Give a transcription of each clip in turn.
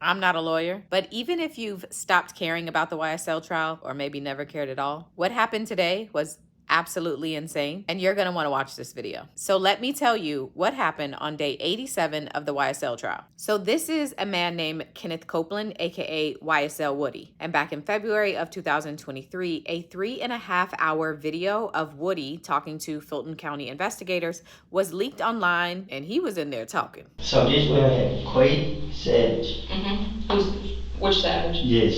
I'm not a lawyer, but even if you've stopped caring about the YSL trial or maybe never cared at all, what happened today was absolutely insane, and you're going to want to watch this video. So let me tell you what happened on day 87 of the YSL trial. So this is a man named Kenneth Copeland, aka YSL Woody. And back in February of 2023, a 3.5-hour video of Woody talking to Fulton County investigators was leaked online, and he was in there talking. So this way I had Quay Savage. Which Savage? Yes,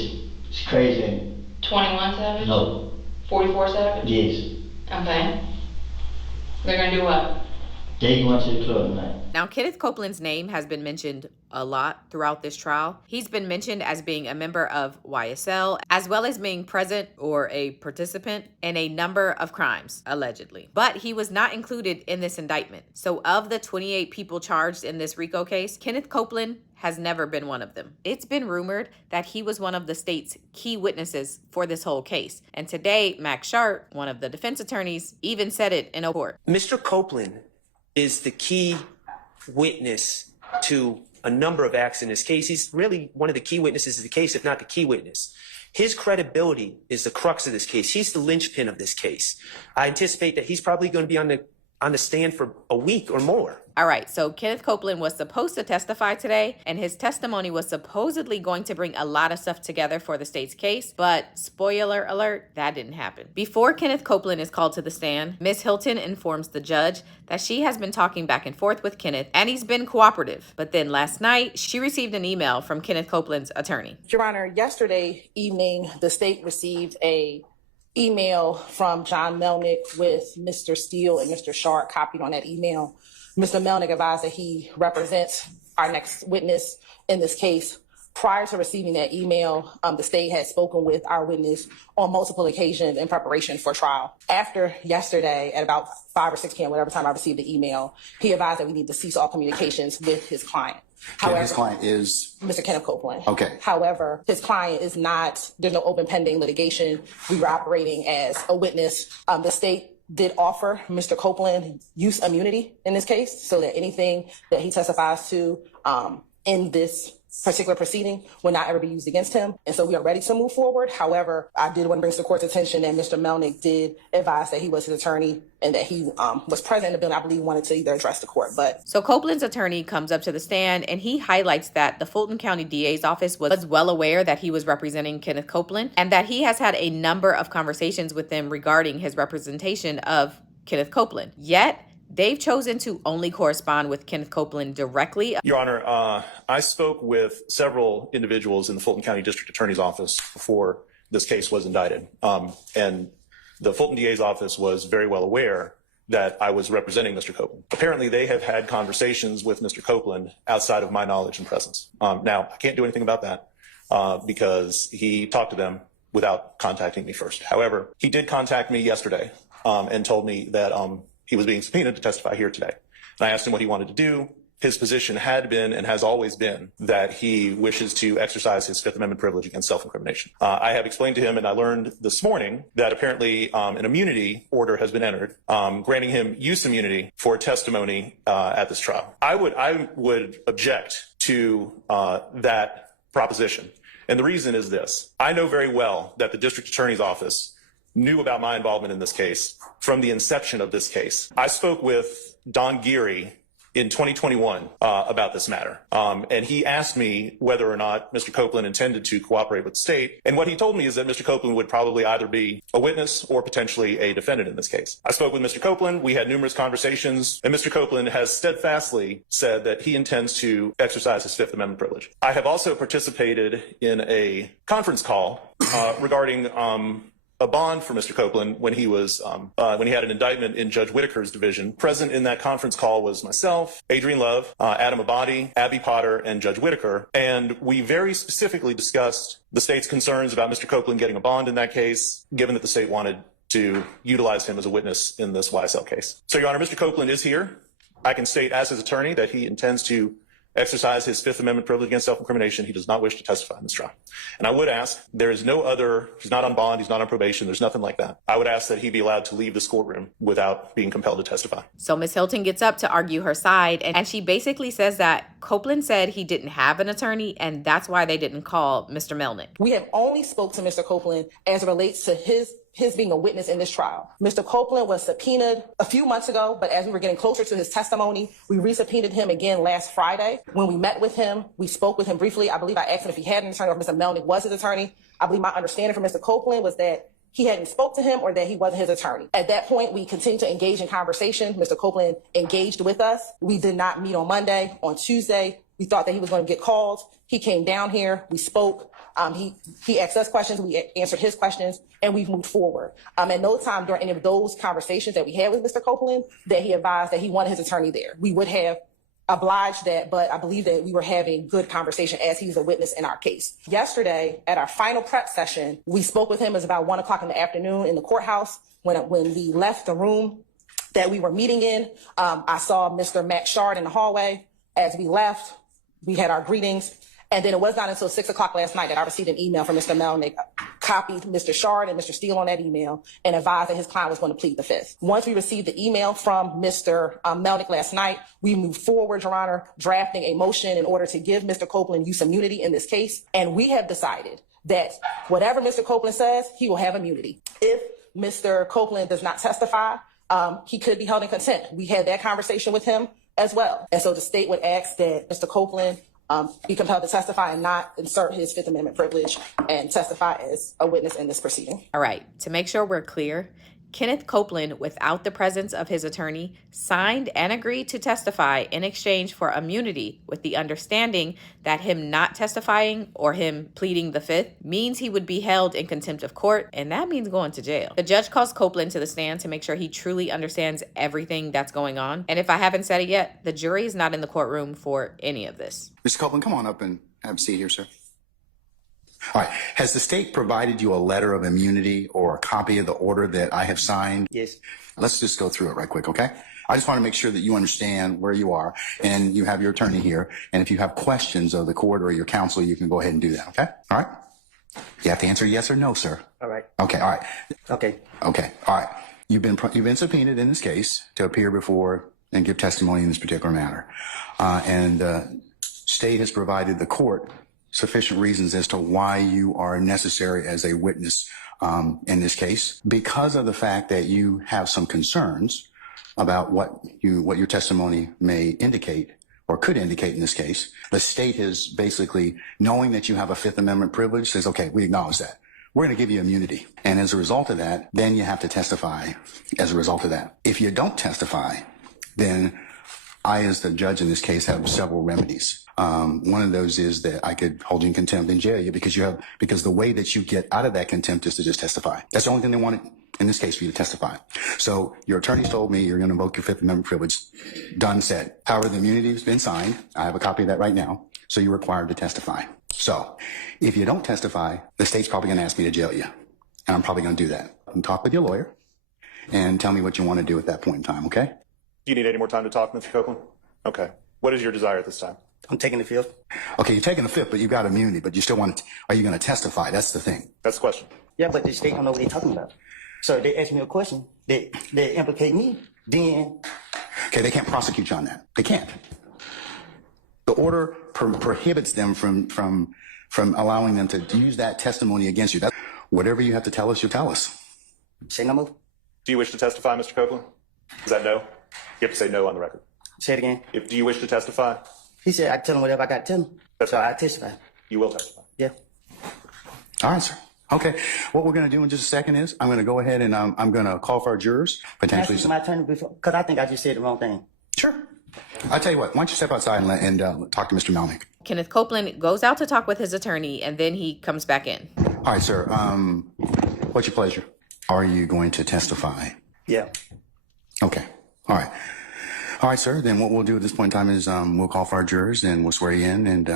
it's crazy. 21 Savage? No. 44 Savage? Yes. Okay. They're gonna do what? They going to the club tonight. Now, Kenneth Copeland's name has been mentioned a lot throughout this trial. He's been mentioned as being a member of YSL, as well as being present or a participant in a number of crimes, allegedly. But he was not included in this indictment. So of the 28 people charged in this RICO case, Kenneth Copeland has never been one of them. It's been rumored that he was one of the state's key witnesses for this whole case. And today, Max Sharp, one of the defense attorneys, even said it in a court. Mr. Copeland is the key witness to a number of acts in this case. He's really one of the key witnesses of the case, if not the key witness. His credibility is the crux of this case. He's the linchpin of this case. I anticipate that he's probably going to be on the stand for a week or more. All right, so Kenneth Copeland was supposed to testify today, and his testimony was supposedly going to bring a lot of stuff together for the state's case, but spoiler alert, that didn't happen. Before Kenneth Copeland is called to the stand, Ms. Hilton informs the judge that she has been talking back and forth with Kenneth, and he's been cooperative. But then last night, she received an email from Kenneth Copeland's attorney. Your Honor, yesterday evening, the state received a email from John Melnick with Mr. Steele and Mr. Sharp copied on that email. Mr. Melnick advised that he represents our next witness in this case. Prior to receiving that email, the state had spoken with our witness on multiple occasions in preparation for trial. After yesterday, at about 5 or 6 p.m., whatever time I received the email, he advised that we need to cease all communications with his client. However, his client is? Mr. Kenneth Copeland. Okay. However, his client is not, there's no open pending litigation. We were operating as a witness. The state did offer Mr. Copeland use immunity in this case, so that anything that he testifies to in this particular proceeding will not ever be used against him. And so we are ready to move forward. However, I did want to bring to the court's attention that Mr. Melnick did advise that he was his attorney and that he was present in the building. I believe wanted to either address the court. So Copeland's attorney comes up to the stand and he highlights that the Fulton County DA's office was well aware that he was representing Kenneth Copeland and that he has had a number of conversations with them regarding his representation of Kenneth Copeland. Yet, they've chosen to only correspond with Kenneth Copeland directly. Your Honor, I spoke with several individuals in the Fulton County District Attorney's Office before this case was indicted. And the Fulton DA's office was very well aware that I was representing Mr. Copeland. Apparently, they have had conversations with Mr. Copeland outside of my knowledge and presence. Now, I can't do anything about that because he talked to them without contacting me first. However, he did contact me yesterday and told me that he was being subpoenaed to testify here today. And I asked him what he wanted to do. His position had been and has always been that he wishes to exercise his Fifth Amendment privilege against self-incrimination. I have explained to him, and I learned this morning, that apparently an immunity order has been entered, granting him use immunity for testimony at this trial. I would object to that proposition. And the reason is this. I know very well that the district attorney's office knew about my involvement in this case from the inception of this case. I spoke with Don Geary in 2021 about this matter. And he asked me whether or not Mr. Copeland intended to cooperate with the state. And what he told me is that Mr. Copeland would probably either be a witness or potentially a defendant in this case. I spoke with Mr. Copeland. We had numerous conversations. And Mr. Copeland has steadfastly said that he intends to exercise his Fifth Amendment privilege. I have also participated in a conference call regarding a bond for Mr. Copeland when he was when he had an indictment in Judge Whitaker's division. Present in that conference call was myself, Adrienne Love, Adam Abadi, Abby Potter, and Judge Whitaker. And we very specifically discussed the state's concerns about Mr. Copeland getting a bond in that case, given that the state wanted to utilize him as a witness in this YSL case. So, Your Honor, Mr. Copeland is here. I can state as his attorney that he intends to exercise his Fifth Amendment privilege against self-incrimination. He does not wish to testify in this trial. And I would ask, there is no other, he's not on bond, he's not on probation, there's nothing like that. I would ask that he be allowed to leave this courtroom without being compelled to testify. So Ms. Hilton gets up to argue her side, and she basically says that Copeland said he didn't have an attorney, and that's why they didn't call Mr. Melnick. We have only spoke to Mr. Copeland as it relates to his being a witness in this trial. Mr. Copeland was subpoenaed a few months ago, but as we were getting closer to his testimony, we resubpoenaed him again last Friday. When we met with him, we spoke with him briefly. I believe I asked him if he had an attorney or if Mr. Melnick was his attorney. I believe my understanding from Mr. Copeland was that he hadn't spoke to him or that he wasn't his attorney. At that point, we continued to engage in conversation. Mr. Copeland engaged with us. We did not meet on Monday. On Tuesday, we thought that he was going to get called. He came down here. We spoke. He asked us questions. We answered his questions, and we've moved forward. At no time during any of those conversations that we had with Mr. Copeland that he advised that he wanted his attorney there. We would have obliged that, but I believe that we were having good conversation as he's a witness in our case. Yesterday, at our final prep session, we spoke with him. It was about 1 o'clock in the afternoon in the courthouse. When we left the room that we were meeting in, I saw Mr. Matt Shard in the hallway. As we left, we had our greetings. And then it was not until 6 o'clock last night that I received an email from Mr. Melnick, copied Mr. Shard and Mr. Steele on that email, and advised that his client was going to plead the Fifth. Once we received the email from Mr. Melnick last night, we moved forward, Your Honor, drafting a motion in order to give Mr. Copeland use immunity in this case. And we have decided that whatever Mr. Copeland says, he will have immunity. If Mr. Copeland does not testify, he could be held in contempt. We had that conversation with him as well. And so the state would ask that Mr. Copeland be compelled to testify and not insert his Fifth Amendment privilege and testify as a witness in this proceeding. All right, to make sure we're clear, Kenneth Copeland, without the presence of his attorney, signed and agreed to testify in exchange for immunity with the understanding that him not testifying or him pleading the Fifth means he would be held in contempt of court, and that means going to jail. The judge calls Copeland to the stand to make sure he truly understands everything that's going on. And if I haven't said it yet, the jury is not in the courtroom for any of this. Mr. Copeland, come on up and have a seat here, sir. All right. Has the state provided you a letter of immunity or a copy of the order that I have signed? Yes. Let's just go through it right quick, okay? I just want to make sure that you understand where you are and you have your attorney here. And if you have questions of the court or your counsel, you can go ahead and do that, okay? All right? You have to answer yes or no, sir. All right. Okay, all right. Okay. Okay, all right. You've been subpoenaed in this case to appear before and give testimony in this particular matter. And the state has provided the court sufficient reasons as to why you are necessary as a witness in this case, because of the fact that you have some concerns about what your testimony may indicate or could indicate in this case. The state is basically, knowing that you have a Fifth Amendment privilege, says, okay, we acknowledge that. We're going to give you immunity. And as a result of that, then you have to testify as a result of that. If you don't testify, then I, as the judge in this case, have several remedies. One of those is that I could hold you in contempt and jail you because the way that you get out of that contempt is to just testify. That's the only thing they wanted in this case for you to testify. So your attorneys told me you're going to invoke your Fifth Amendment privilege. Done, said. However, the immunity has been signed. I have a copy of that right now. So you're required to testify. So if you don't testify, the state's probably going to ask me to jail you. And I'm probably going to do that. And talk with your lawyer and tell me what you want to do at that point in time, okay? Do you need any more time to talk, Mr. Copeland? Okay. What is your desire at this time? I'm taking the Fifth. Okay, you're taking the Fifth, but you've got immunity, but you still want to, are you going to testify? That's the thing. That's the question. Yeah, but the state don't know what they're talking about. So if they ask me a question that implicate me, then... Okay, they can't prosecute you on that. They can't. The order prohibits them from allowing them to use that testimony against you. Whatever you have to tell us, you tell us. Say no more. Do you wish to testify, Mr. Copeland? Is that no? You have to say no on the record. Say it again. Do you wish to testify? He said I tell him whatever I got to tell him. That's so right. I testify. You will testify. Yeah. All right, sir. Okay. What we're going to do in just a second is I'm going to go ahead and I'm going to call for our jurors. Potentially. Can I speak to my attorney before? Because I think I just said the wrong thing. Sure. I'll tell you what. Why don't you step outside and talk to Mr. Melnick? Kenneth Copeland goes out to talk with his attorney, and then he comes back in. All right, sir. What's your pleasure? Are you going to testify? Yeah. Okay. All right. All right, sir. Then what we'll do at this point in time is we'll call for our jurors and we'll swear you in, and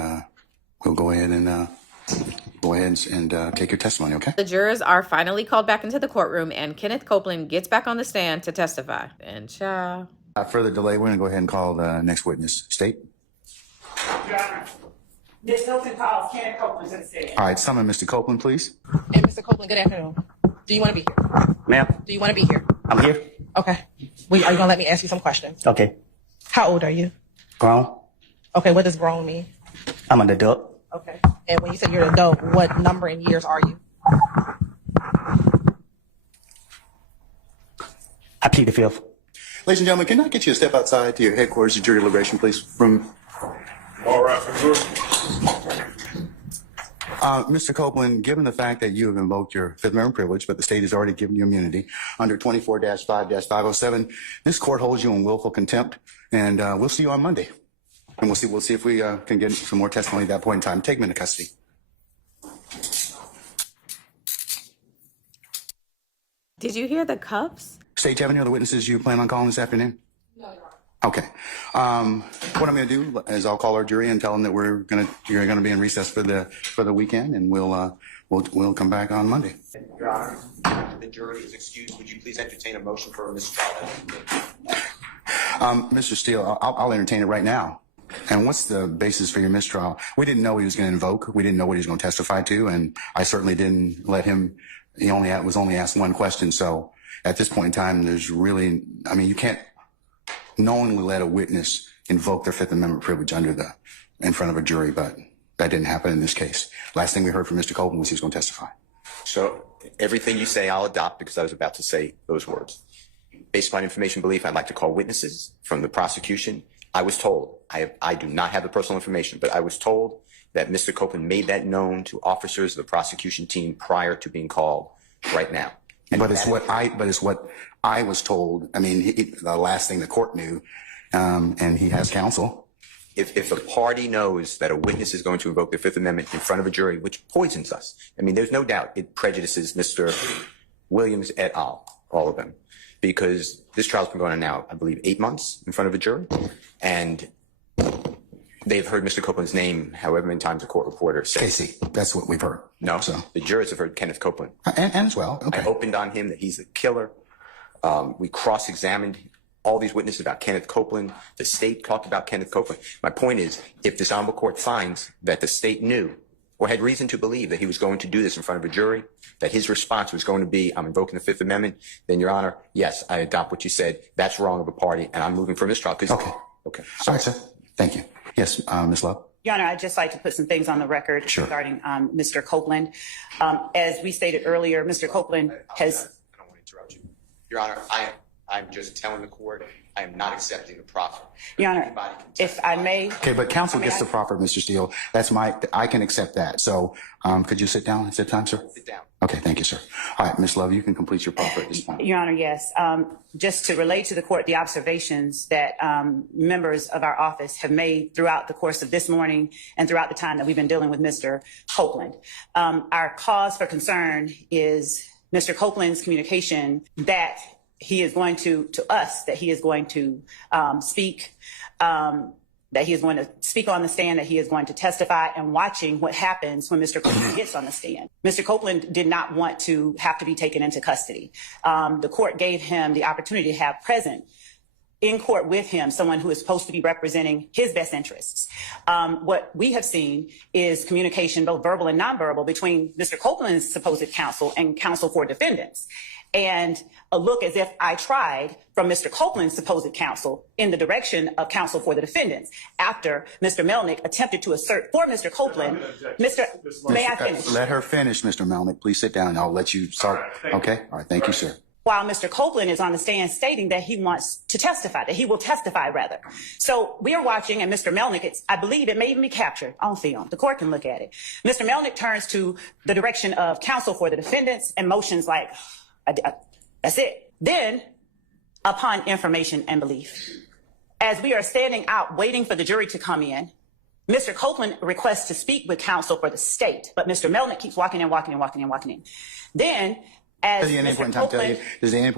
we'll go ahead and take your testimony, okay? The jurors are finally called back into the courtroom, and Kenneth Copeland gets back on the stand to testify. And Without further delay, we're going to go ahead and call the next witness. State. Your Honor. Ms. Hilton calls Kenneth Copeland to the stand. All right, summon Mr. Copeland, please. And Mr. Copeland, good afternoon. Do you want to be here? Ma'am, Do you want to be here? I'm here. Okay. Are you going to let me ask you some questions? Okay. How old are you? Grown. Okay, what does grown mean? I'm an adult. Okay. And when you say you're an adult, what number in years are you? I plead the fifth. Ladies and gentlemen, can I get you to step outside to your headquarters of jury deliberation, please? All right, Mr. Copeland, given the fact that you have invoked your Fifth Amendment privilege, but the state has already given you immunity under 24-5-507, this court holds you in willful contempt, and we'll see you on Monday. And we'll see if we can get some more testimony at that point in time. Take him into custody. Did you hear the cuffs? State, do you have any other witnesses you plan on calling this afternoon? No, Your Honor. Okay. What I'm going to do is I'll call our jury and tell them that you're going to be in recess for the weekend, and we'll come back on Monday. Your Honor, the jury is excused. Would you please entertain a motion for a mistrial? Mr. Steele, I'll entertain it right now. And what's the basis for your mistrial? We didn't know he was going to invoke. We didn't know what he was going to testify to, and I certainly didn't let him. He was only asked one question. So at this point in time, you can't knowingly let a witness invoke their Fifth Amendment privilege in front of a jury, but that didn't happen in this case. Last thing we heard from Mr. Copeland was he was going to testify. So everything you say, I'll adopt because I was about to say those words. Based upon information belief, I'd like to call witnesses from the prosecution. I was told, I do not have the personal information, but I was told that Mr. Copeland made that known to officers of the prosecution team prior to being called right now. But it's what I was told. I mean, the last thing the court knew, and he has counsel. If a party knows that a witness is going to invoke the Fifth Amendment in front of a jury, which poisons us, I mean, there's no doubt it prejudices Mr. Williams et al., all of them, because this trial's been going on now, I believe, 8 months in front of a jury, and they've heard Mr. Copeland's name however many times a court reporter says. Casey, that's what we've heard. No, so the jurors have heard Kenneth Copeland. And as well, okay. I opened on him that he's a killer. We cross-examined all these witnesses about Kenneth Copeland. The state talked about Kenneth Copeland. My point is, if this honorable court finds that the state knew or had reason to believe that he was going to do this in front of a jury, that his response was going to be, I'm invoking the Fifth Amendment, then, Your Honor, yes, I adopt what you said. That's wrong of a party, and I'm moving for mistrial. Okay. Okay. All right, sir. Thank you. Yes, Ms. Love. Your Honor, I'd just like to put some things on the record regarding Mr. Copeland. As we stated earlier, Mr. Copeland has... I don't want to interrupt you. Your Honor, I'm just telling the court I am not accepting the proffer. Your Honor, if I may... Okay, but counsel gets the proffer, Mr. Steele. I can accept that. So could you sit down? Sit down, sir. Sit down. Okay, thank you, sir. All right, Ms. Love, you can complete your proffer at this point. Your Honor, yes. Just to relate to the court the observations that members of our office have made throughout the course of this morning and throughout the time that we've been dealing with Mr. Copeland. Our cause for concern is Mr. Copeland's communication that he is going to us, that he is going to speak, that he is going to speak on the stand, that he is going to testify, and watching what happens when Mr. Copeland gets on the stand. Mr. Copeland did not want to have to be taken into custody. The court gave him the opportunity to have present in court with him someone who is supposed to be representing his best interests. What we have seen is communication, both verbal and nonverbal, between Mr. Copeland's supposed counsel and counsel for defendants. And a look as if I tried from Mr. Copeland's supposed counsel in the direction of counsel for the defendants after Mr. Melnick attempted to assert for Mr. Copeland. May I finish? Let her finish, Mr. Melnick. Please sit down and I'll let you start. Okay? All right. Thank you, sir. While Mr. Copeland is on the stand stating that he wants to testify, that he will testify rather. So we are watching, and Mr. Melnick, I believe it may even be captured on film. The court can look at it. Mr. Melnick turns to the direction of counsel for the defendants and motions like, that's it. Then, upon information and belief, as we are standing out waiting for the jury to come in, Mr. Copeland requests to speak with counsel for the state, but Mr. Melnick keeps walking in. Then, as Does he at any point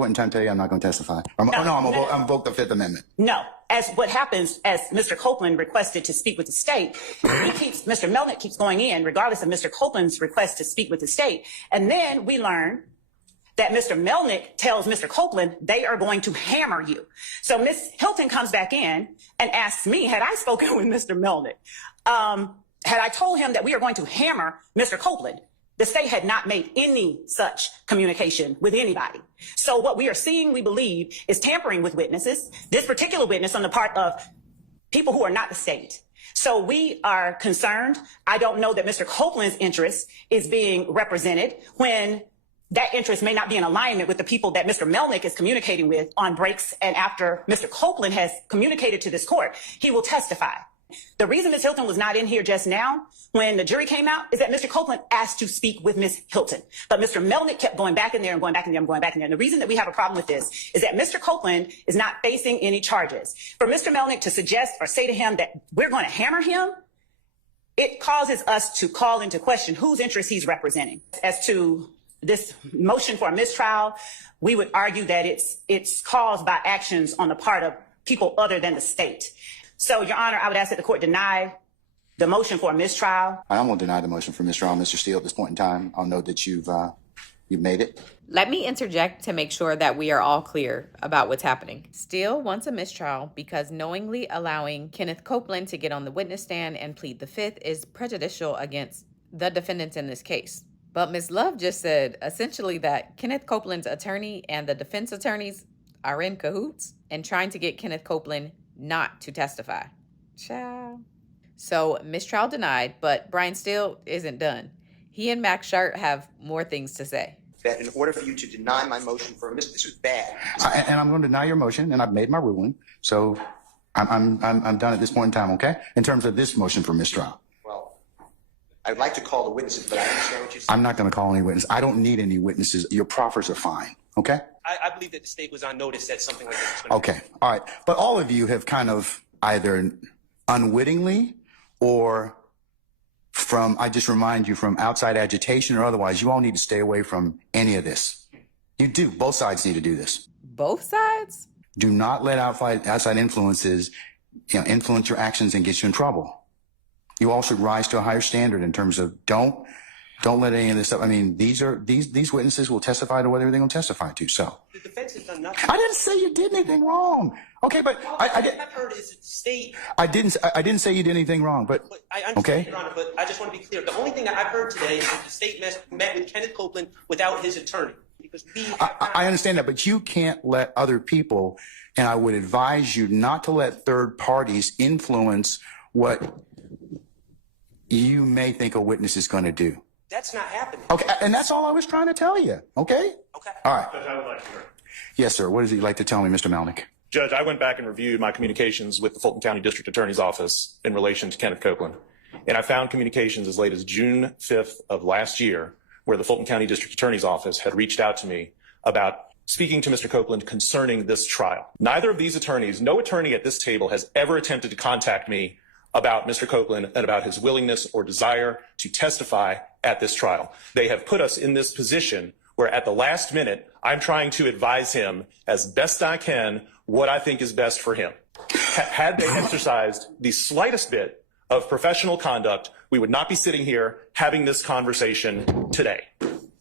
in time tell you I'm not going to testify? I'm invoke the Fifth Amendment. No. As what happens, as Mr. Copeland requested to speak with the state, Mr. Melnick keeps going in, regardless of Mr. Copeland's request to speak with the state. And then we learn that Mr. Melnick tells Mr. Copeland they are going to hammer you. So Ms. Hilton comes back in and asks me, had I spoken with Mr. Melnick? Had I told him that we are going to hammer Mr. Copeland, the state had not made any such communication with anybody. So what we are seeing, we believe, is tampering with witnesses, this particular witness on the part of people who are not the state. So we are concerned. I don't know that Mr. Copeland's interest is being represented when that interest may not be in alignment with the people that Mr. Melnick is communicating with on breaks. And after Mr. Copeland has communicated to this court, he will testify. The reason Ms. Hilton was not in here just now when the jury came out is that Mr. Copeland asked to speak with Ms. Hilton. But Mr. Melnick kept going back in there and going back in there and going back in there. And the reason that we have a problem with this is that Mr. Copeland is not facing any charges. For Mr. Melnick to suggest or say to him that we're going to hammer him, it causes us to call into question whose interest he's representing. As to this motion for a mistrial, we would argue that it's caused by actions on the part of people other than the state. So, Your Honor, I would ask that the court deny the motion for a mistrial. I'm going to deny the motion for mistrial, Mr. Steele, at this point in time. I'll note that you've made it. Let me interject to make sure that we are all clear about what's happening. Steele wants a mistrial because knowingly allowing Kenneth Copeland to get on the witness stand and plead the fifth is prejudicial against the defendants in this case. But Ms. Love just said essentially that Kenneth Copeland's attorney and the defense attorneys are in cahoots and trying to get Kenneth Copeland not to testify. Ciao. So mistrial denied, but Brian Steele isn't done. He and Max Sharp have more things to say. That in order for you to deny my motion for a mistrial, this is bad. And I'm going to deny your motion, and I've made my ruling. So I'm done at this point in time, okay? In terms of this motion for mistrial. Well, I'd like to call the witnesses, but I understand what you're saying. I'm not going to call any witnesses. I don't need any witnesses. Your proffers are fine, okay? I believe that the state was on notice that something like this was going to Okay, all right. But all of you have kind of either unwittingly or from, I just remind you, from outside agitation or otherwise, you all need to stay away from any of this. You do. Both sides need to do this. Both sides? Do not let outside influences influence your actions and get you in trouble. You all should rise to a higher standard in terms of don't let any of this stuff. I mean, these witnesses will testify to whatever they're going to testify to. So The defense has done nothing. I didn't say you did anything wrong. Okay, but I've heard is that the state. I didn't say you did anything wrong, but I understand, okay. Your Honor, but I just want to be clear. The only thing that I've heard today is that the state met with Kenneth Copeland without his attorney. Because I understand that, but you can't let other people, and I would advise you not to let third parties influence what you may think a witness is going to do. That's not happening. Okay, and that's all I was trying to tell you. Okay? Okay. All right. Judge, I would like to hear. Yes, sir. What does he like to tell me, Mr. Melnick? Judge, I went back and reviewed my communications with the Fulton County District Attorney's Office in relation to Kenneth Copeland. And I found communications as late as June 5th of last year where the Fulton County District Attorney's Office had reached out to me about speaking to Mr. Copeland concerning this trial. Neither of these attorneys, no attorney at this table has ever attempted to contact me about Mr. Copeland and about his willingness or desire to testify at this trial. They have put us in this position where at the last minute, I'm trying to advise him as best I can what I think is best for him. Had they exercised the slightest bit of professional conduct, we would not be sitting here having this conversation today.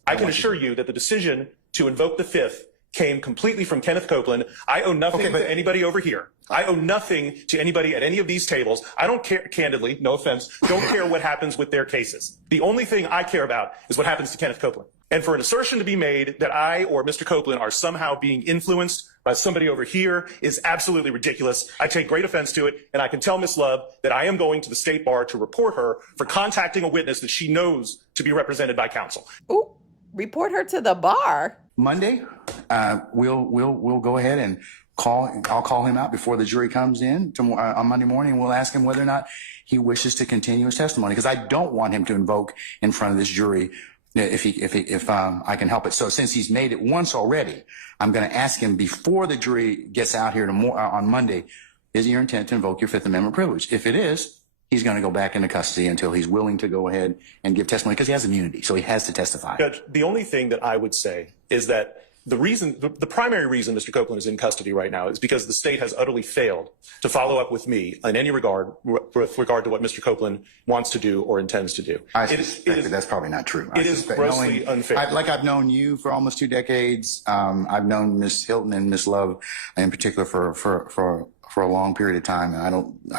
I can assure you that the decision to invoke the fifth came completely from Kenneth Copeland. I owe nothing to anybody over here. I owe nothing to anybody at any of these tables. I don't care, candidly, no offense, don't care what happens with their cases. The only thing I care about is what happens to Kenneth Copeland. And for an assertion to be made that I or Mr. Copeland are somehow being influenced by somebody over here is absolutely ridiculous. I take great offense to it, and I can tell Ms. Love that I am going to the state bar to report her for contacting a witness that she knows to be represented by counsel. Ooh, report her to the bar. Monday, we'll go ahead and I'll call him out before the jury comes in on Monday morning. We'll ask him whether or not he wishes to continue his testimony, because I don't want him to invoke in front of this jury if I can help it. So since he's made it once already, I'm going to ask him before the jury gets out here on Monday, is it your intent to invoke your Fifth Amendment privilege? If it is, he's going to go back into custody until he's willing to go ahead and give testimony, because he has immunity, so he has to testify. Judge, the only thing that I would say is that the primary reason Mr. Copeland is in custody right now is because the state has utterly failed to follow up with me in any regard with regard to what Mr. Copeland wants to do or intends to do. I suspect that that's probably not true. It is grossly unfair. I've known you for almost 2 decades. I've known Ms. Hilton and Ms. Love in particular for for a long period of time, and I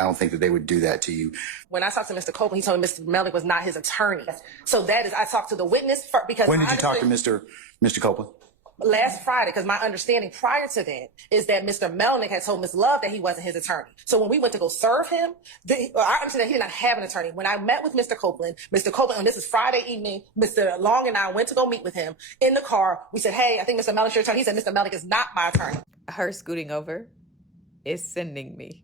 don't think that they would do that to you. When I talked to Mr. Copeland, he told me Mr. Melnick was not his attorney. So that is, I talked to the witness because When did you talk to Mr. Copeland? last Friday, because my understanding prior to that is that Mr. Melnick had told Ms. Love that he wasn't his attorney. So when we went to go serve him, I understand that he did not have an attorney. When I met with Mr. Copeland, and this is Friday evening, Mr. Long and I went to go meet with him in the car. We said, hey, I think Mr. Melnick's your attorney. He said, Mr. Melnick is not my attorney. Her scooting over is sending me.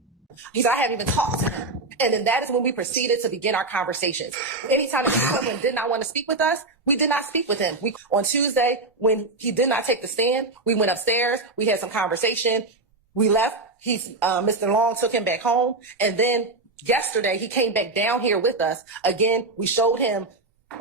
He said, I haven't even talked to him. And then that is when we proceeded to begin our conversations. Anytime Mr. Copeland did not want to speak with us, we did not speak with him. On Tuesday, when he did not take the stand, we went upstairs, we had some conversation, we left. Mr. Long took him back home. And then yesterday, he came back down here with us. Again, we showed him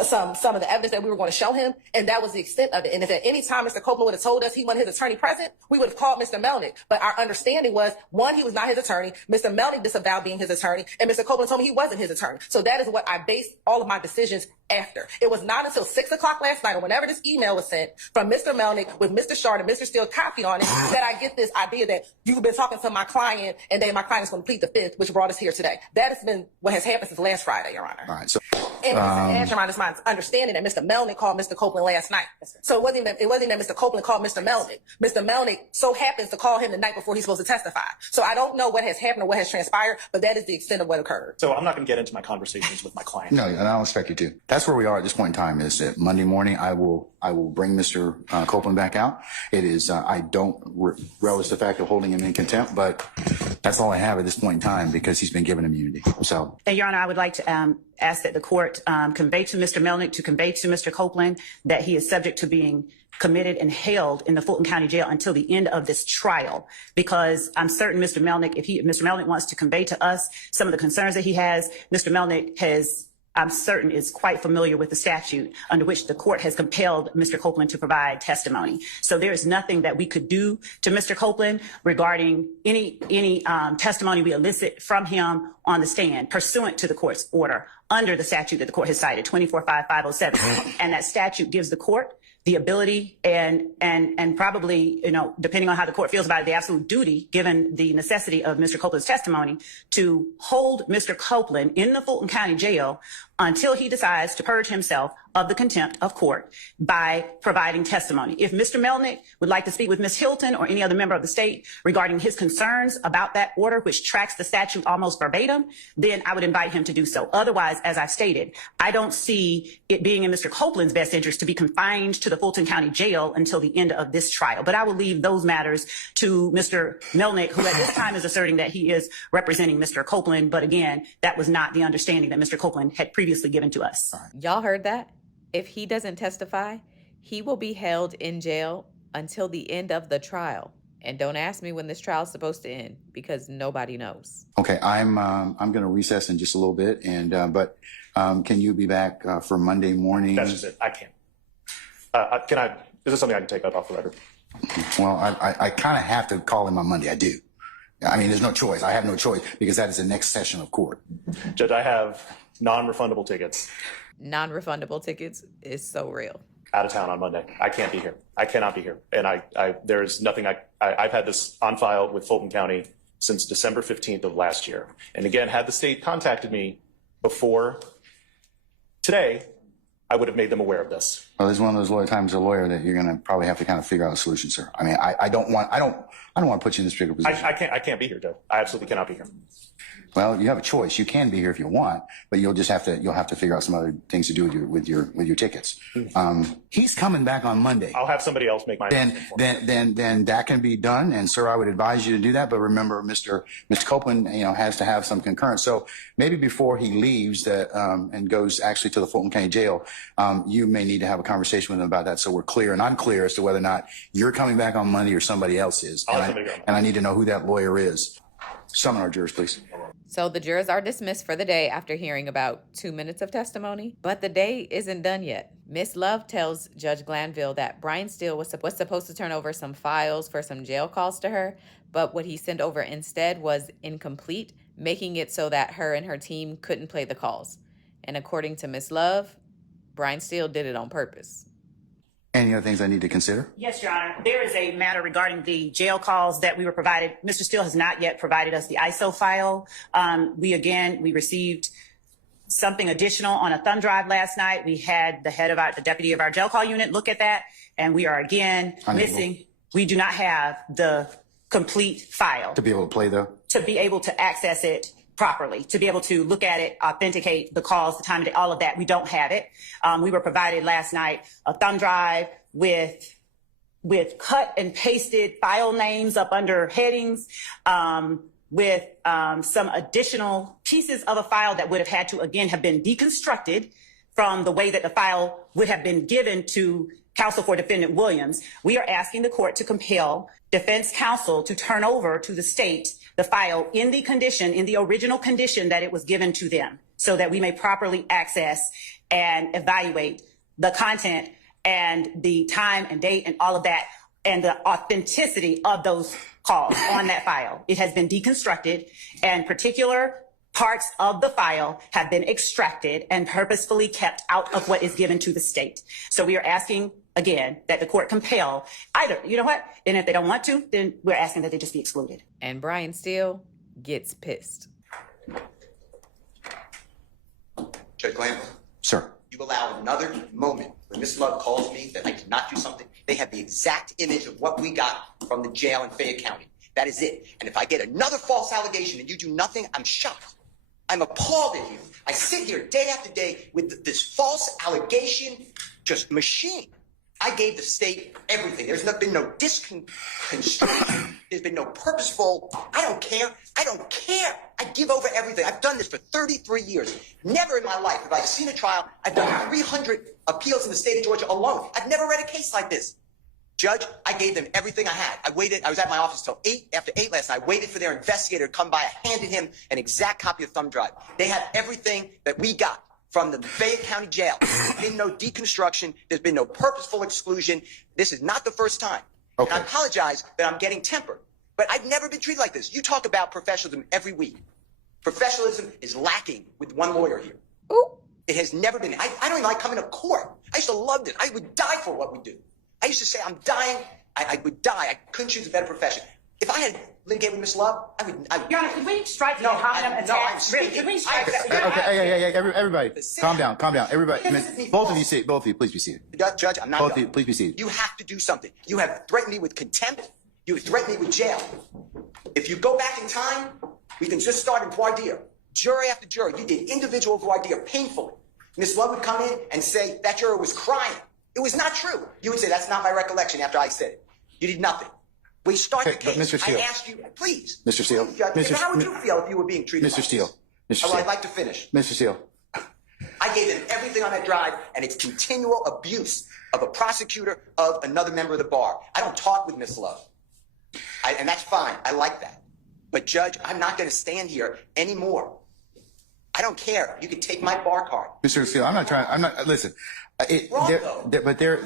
some of the evidence that we were going to show him, and that was the extent of it. And if at any time Mr. Copeland would have told us he wanted his attorney present, we would have called Mr. Melnick. But our understanding was, one, he was not his attorney. Mr. Melnick disavowed being his attorney, and Mr. Copeland told me he wasn't his attorney. So that is what I based all of my decisions after. It was not until 6 o'clock last night, or whenever this email was sent from Mr. Melnick with Mr. Shard and Mr. Steele copied on it, that I get this idea that you've been talking to my client, and then my client is going to plead the fifth, which brought us here today. That has been what has happened since last Friday, Your Honor. All right. So, and Mr. Ashram, it's my understanding that Mr. Melnick called Mr. Copeland last night. So it wasn't even that Mr. Copeland called Mr. Melnick. Mr. Melnick so happens to call him the night before he's supposed to testify. So I don't know what has happened or what has transpired, but that is the extent of what occurred. So I'm not going to get into my conversations with my client. no, and I don't expect you to. That's where we are at this point in time. Is that Monday morning? I will bring Mr. Copeland back out. It is. I don't relish the fact of holding him in contempt, but that's all I have at this point in time because he's been given immunity. So, and Your Honor, I would like to ask that the court convey to Mr. Melnick, to convey to Mr. Copeland that he is subject to being committed and held in the Fulton County Jail until the end of this trial, because I'm certain Mr. Melnick, if Mr. Melnick wants to convey to us some of the concerns that he has, Mr. Melnick I'm certain is quite familiar with the statute under which the court has compelled Mr. Copeland to provide testimony. So there is nothing that we could do to Mr. Copeland regarding any testimony we elicit from him on the stand pursuant to the court's order under the statute that the court has cited, 245507. And that statute gives the court the ability and probably, depending on how the court feels about it, the absolute duty, given the necessity of Mr. Copeland's testimony, to hold Mr. Copeland in the Fulton County Jail until he decides to purge himself of the contempt of court by providing testimony. If Mr. Melnick would like to speak with Ms. Hilton or any other member of the state regarding his concerns about that order, which tracks the statute almost verbatim, then I would invite him to do so. Otherwise, as I've stated, I don't see it being in Mr. Copeland's best interest to be confined to the Fulton County Jail until the end of this trial. But I will leave those matters to Mr. Melnick, who at this time is asserting that he is representing Mr. Copeland. But again, that was not the understanding that Mr. Copeland had previously given to us. Y'all heard that? If he doesn't testify, he will be held in jail until the end of the trial. And don't ask me when this trial is supposed to end, because nobody knows. okay, I'm going to recess in just a little bit, and but can you be back for Monday morning? That's just it. I can't. Is this something I can take off the record? Well, I kind of have to call him on Monday. I do. I mean, there's no choice. I have no choice because that is the next session of court. Judge, I have non-refundable tickets. Non-refundable tickets is so real. Out of town on Monday. I can't be here. I cannot be here. And there's nothing I've had this on file with Fulton County since December 15th of last year. And again, had the state contacted me before today, I would have made them aware of this. Well, there's one of those times as a lawyer that you're going to probably have to kind of figure out a solution, sir. I mean, I don't want to put you in this particular position. I can't be here, Joe. I absolutely cannot be here. Well, you have a choice. You can be here if you want, but you'll have to figure out some other things to do with your tickets. He's coming back on Monday. I'll have somebody else make my announcement for me. Then that can be done. And sir, I would advise you to do that. But remember, Mr. Copeland, has to have some concurrence. So maybe before he leaves and goes actually to the Fulton County Jail, you may need to have a conversation with him about that. So we're clear, and I'm clear as to whether or not you're coming back on Monday or somebody else is. And I need to know who that lawyer is. Summon our jurors, please. So the jurors are dismissed for the day after hearing about 2 minutes of testimony, but the day isn't done yet. Miss Love tells Judge Glanville that Brian Steele was supposed to turn over some files for some jail calls to her, but what he sent over instead was incomplete, making it so that her and her team couldn't play the calls. And according to Miss Love, Brian Steele did it on purpose. Any other things I need to consider? Yes, Your Honor. There is a matter regarding the jail calls that we were provided. Mr. Steele has not yet provided us the ISO file. We received something additional on a thumb drive last night. We had the deputy of our jail call unit look at that, and we are again missing. We do not have the complete file. To be able to play, though? To be able to access it properly, to be able to look at it, authenticate the calls, the time of day, all of that. We don't have it. We were provided last night a thumb drive with cut and pasted file names up under headings, with some additional pieces of a file that would have had to, again, have been deconstructed from the way that the file would have been given to counsel for defendant Williams. We are asking the court to compel defense counsel to turn over to the state the file in the original condition that it was given to them, so that we may properly access and evaluate the content and the time and date and all of that, and the authenticity of those calls on that file. It has been deconstructed, and particular parts of the file have been extracted and purposefully kept out of what is given to the state. So we are asking, again, that the court compel either, you know what? And if they don't want to, then we're asking that they just be excluded. And Brian Steele gets pissed. Judge Glanville, Sir. you allow another moment when Ms. Love calls me that I did not do something. They have the exact image of what we got from the jail in Fayette County. That is it. And if I get another false allegation and you do nothing, I'm shocked. I'm appalled at you. I sit here day after day with this false allegation just machine. I gave the state everything. There's been no disconstruction. There's been no purposeful. I don't care. I don't care. I give over everything. I've done this for 33 years. Never in my life have I seen a trial. I've done 300 appeals in the state of Georgia alone. I've never read a case like this. Judge, I gave them everything I had. I waited. I was at my office till 8 after 8 last night. I waited for their investigator to come by. I handed him an exact copy of thumb drive. They have everything that we got from the Fayette County Jail. There's been no deconstruction. There's been no purposeful exclusion. This is not the first time. Okay. And I apologize that I'm getting tempered, but I've never been treated like this. You talk about professionalism every week. Professionalism is lacking with one lawyer here. Ooh. It has never been. I don't even like coming to court. I used to love this. I would die for what we do. I used to say, I'm dying. I would die. I couldn't choose a better profession. If I had litigated with Ms. Love, I would. Your Honor, could we strike the hominem attack? Really, could we strike that? Okay, everybody, calm down. Everybody, both of you, please be seated. Judge, I'm not Both of done. you, please be seated. You have to do something. You have threatened me with contempt. You have threatened me with jail. If you go back in time, we can just start in voir dire. Jury after jury, you did individual voir dire painfully. Ms. Love would come in and say that juror was crying. It was not true. You would say, that's not my recollection after I said it. You did nothing. We start the case. Mr. Steele. I asked you, please. Mr. Steele. Please, how would you feel if you were being treated Mr. like Steele. this? Mr. Steele. I'd like to finish. Mr. Steele. I gave them everything on that drive, and it's continual abuse of a prosecutor of another member of the bar. I don't talk with Ms. Love, and that's fine. I like that. But, Judge, I'm not going to stand here anymore. I don't care. You can take my bar card. Mr. Steele, listen. Wrong, though. But they're...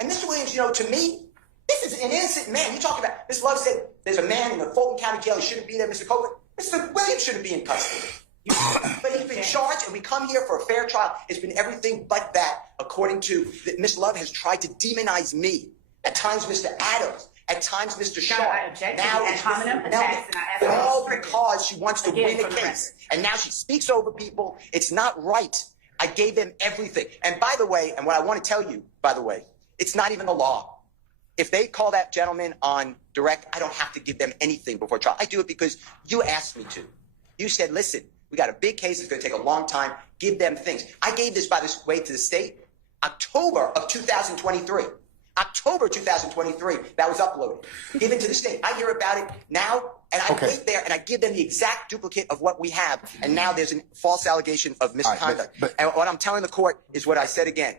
And Mr. Williams, to me, this is an innocent man. You talk about, Ms. Love said there's a man in the Fulton County Jail. He shouldn't be there, Mr. Copeland. Mr. Williams shouldn't be in custody. But he's been charged, and we come here for a fair trial. It's been everything but that, according to Ms. Love has tried to demonize me. At times, Mr. Adams. At times, Mr. Shaw. Now it's all because she wants to win the case. And now she speaks over people. It's not right. I gave them everything. And by the way, and what I want to tell you, by the way, it's not even the law. If they call that gentleman on direct, I don't have to give them anything before trial. I do it because you asked me to. You said, listen, we got a big case. It's going to take a long time. Give them things. I gave this, by the way, to the state October of 2023. October 2023, that was uploaded, given to the state. I hear about it now, and I wait there, and I give them the exact duplicate of what we have, and now there's a false allegation of misconduct. And what I'm telling the court is what I said again.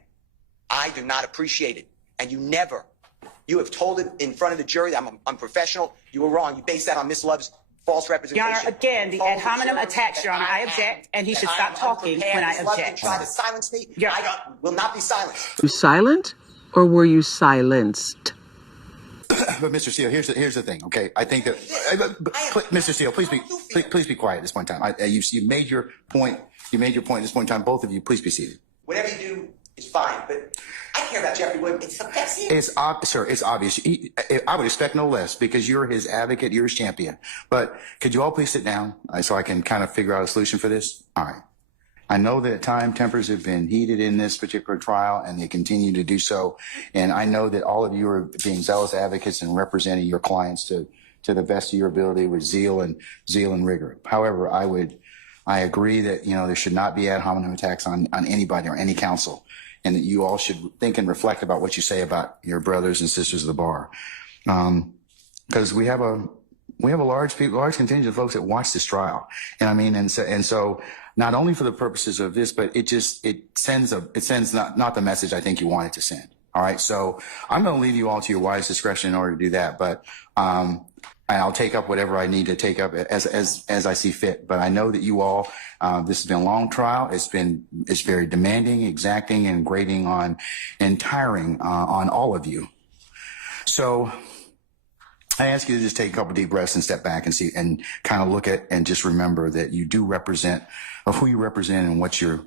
I do not appreciate it, and you have told it in front of the jury that I'm unprofessional. You were wrong. You based that on Ms. Love's false representation. Your Honor, again, the ad hominem attacks, Your Honor. I object, and he should stop talking when I object. Try to silence me. I will not be silenced. You silent, or were you silenced? But Mr. Steele, here's the thing. Okay, I think that Mr. Steele, please be quiet at this point in time. You made your point. You made your point at this point in time. Both of you, please be seated. Whatever you do is fine, but I care about Jeffrey Wood. That's it. Sir, it's obvious. I would expect no less because you're his advocate, you're his champion. But could you all please sit down so I can kind of figure out a solution for this? All right. I know that tempers have been heated in this particular trial, and they continue to do so. And I know that all of you are being zealous advocates and representing your clients to the best of your ability with zeal and rigor. However, I agree that, there should not be ad hominem attacks on anybody or any counsel, and that you all should think and reflect about what you say about your brothers and sisters of the bar. Because we have a large contingent of folks that watch this trial. And so not only for the purposes of this, but it sends not the message I think you want it to send. All right. So I'm going to leave you all to your wise discretion in order to do that. But, and I'll take up whatever I need to take up as I see fit. But I know that you all, this has been a long trial. It's very demanding, exacting, and grating on and tiring on all of you. So I ask you to just take a couple deep breaths and step back and see and kind of look at and just remember that you do represent of who you represent and what you're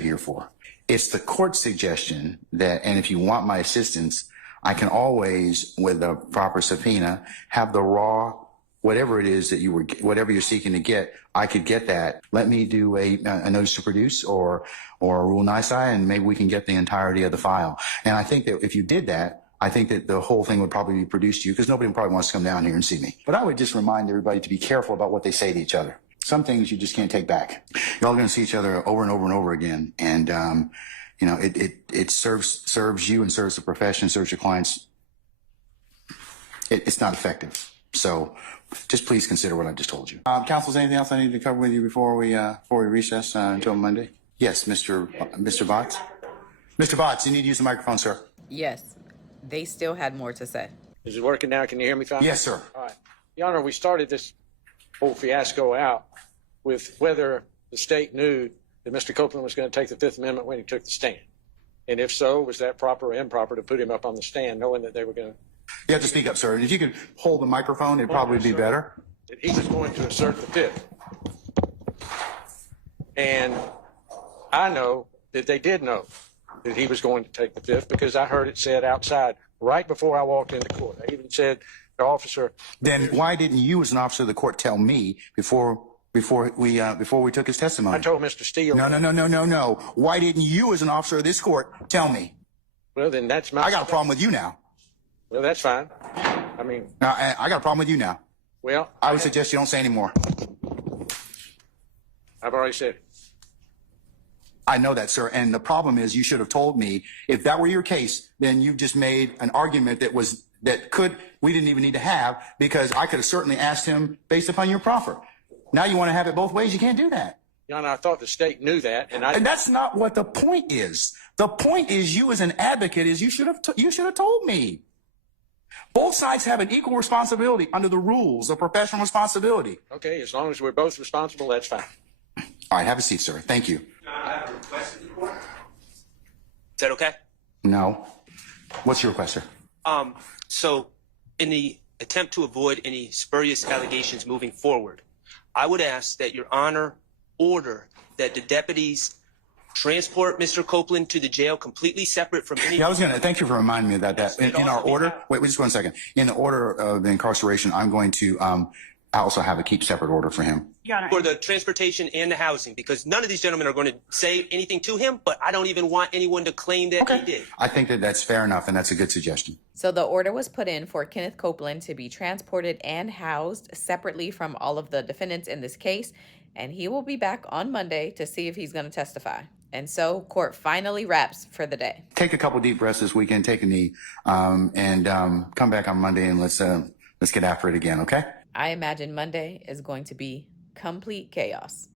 here for. It's the court's suggestion that, and if you want my assistance, I can always, with a proper subpoena, have the raw, whatever it is that whatever you're seeking to get, I could get that. Let me do a notice to produce or a rule nisi, and maybe we can get the entirety of the file. And I think that if you did that, I think that the whole thing would probably be produced to you because nobody probably wants to come down here and see me. But I would just remind everybody to be careful about what they say to each other. Some things you just can't take back. You're all going to see each other over and over and over again. And, it serves you and serves the profession, serves your clients. It's not effective. So just please consider what I just told you. Counsel, is there anything else I need to cover with you before we recess until Monday? Yes, Mr. Votz. Mr. Votz, you need to use the microphone, sir. Yes, they still had more to say. Is it working now? Can you hear me fine? Yes, sir. All right. Your Honor, we started this whole fiasco out with whether the state knew that Mr. Copeland was going to take the Fifth Amendment when he took the stand. And if so, was that proper or improper to put him up on the stand knowing that they were going to... You have to speak up, sir. If you could hold the microphone, it'd probably be better. That he was going to assert the Fifth. And I know that they did know that he was going to take the Fifth because I heard it said outside right before I walked into court. I even said, the officer... Then why didn't you as an officer of the court tell me before we took his testimony? I told Mr. Steele... No. Why didn't you as an officer of this court tell me? Well, then that's my... I got a problem with you now. Well, that's fine. I mean... I got a problem with you now. Well... I would suggest you don't say any more. I've already said it. I know that, sir. And the problem is you should have told me if that were your case, then you just made an argument we didn't even need to have because I could have certainly asked him based upon your proffer. Now you want to have it both ways. You can't do that. Your Honor, I thought the state knew that. And that's not what the point is. The point is you as an advocate is you should have told me. Both sides have an equal responsibility under the rules of professional responsibility. Okay, as long as we're both responsible, that's fine. All right, have a seat, sir. Thank you. I have a request of the court. Is that okay? No. What's your request, sir? So in the attempt to avoid any spurious allegations moving forward, I would ask that Your Honor order that the deputies transport Mr. Copeland to the jail completely separate from any... Yeah, thank you for reminding me of that. In our order, wait just 1 second. In the order of the incarceration, I'm going to also have a keep separate order for him. Your Honor. For the transportation and the housing, because none of these gentlemen are going to say anything to him, but I don't even want anyone to claim that he did. I think that's fair enough, and that's a good suggestion. So the order was put in for Kenneth Copeland to be transported and housed separately from all of the defendants in this case, and he will be back on Monday to see if he's going to testify. And so court finally wraps for the day. Take a couple deep breaths this weekend, take a knee, and come back on Monday, and let's get after it again, okay? I imagine Monday is going to be complete chaos.